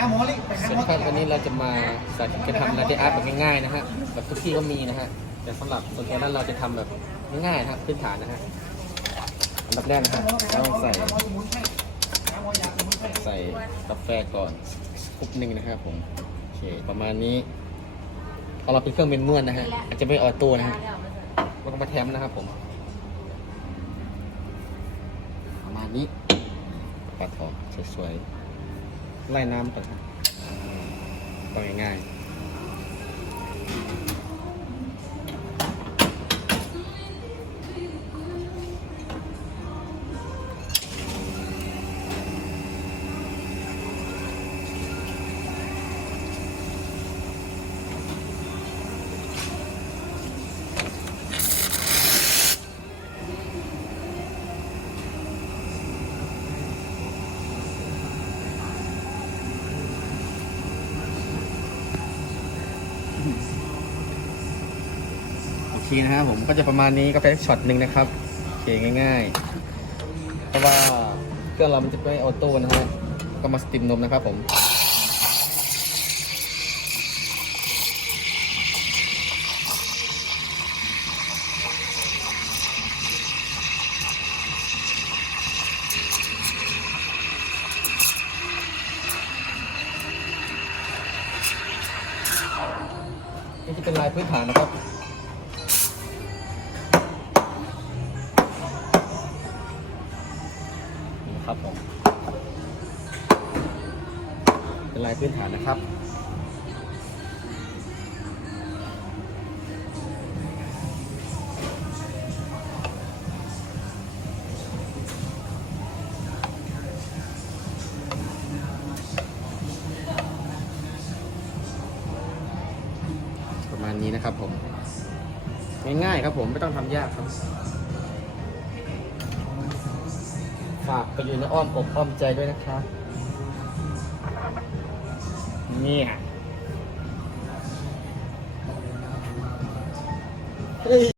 หาหมอเลยไปหาส่หวนมอขั้นตอนนี้เราจะมาสาธิตการทำลาเต้อาร์ตแบบง่ายๆนะฮะแบบทุกที่ก็มีนะฮะแต่สำหรับส่วนตัวนั้นเราจะทำแบบง่ายๆนะครับพื้นฐานนะฮะอันดับแรกนะฮะเราต้องใส่ใส่กาแฟก่อนคุปหนึ่งนะครับผมโอเคประมาณนี้พอเราเป็นเครื่องเป็นนวดนะฮะอาจจะไม่ออโต้นะฮะก็ต้องมาแทมนะครับผมประมาณนี้ปัดออกสวยๆ ไล่น้ำก่อนครับต้องง่ายๆ โอเคนะครับผมก็จะประมาณนี้กาแฟช็อตหนึ่งนะครับโอเคง่ายๆ เพราะว่าเครื่องเรามันจะไม่ออโต้นะฮะก็มาสติมนมนะครับผมนี่จะเป็นลายพื้นฐานนะครับ ครับผมเป็นลายพื้นฐานนะครับประมาณนี้นะครับผมง่ายๆครับผมไม่ต้องทำยากครับ ฝากไปอยู่ในอ้อมอกอ้อมใจด้วยนะครับเนี่ยเฮ้ย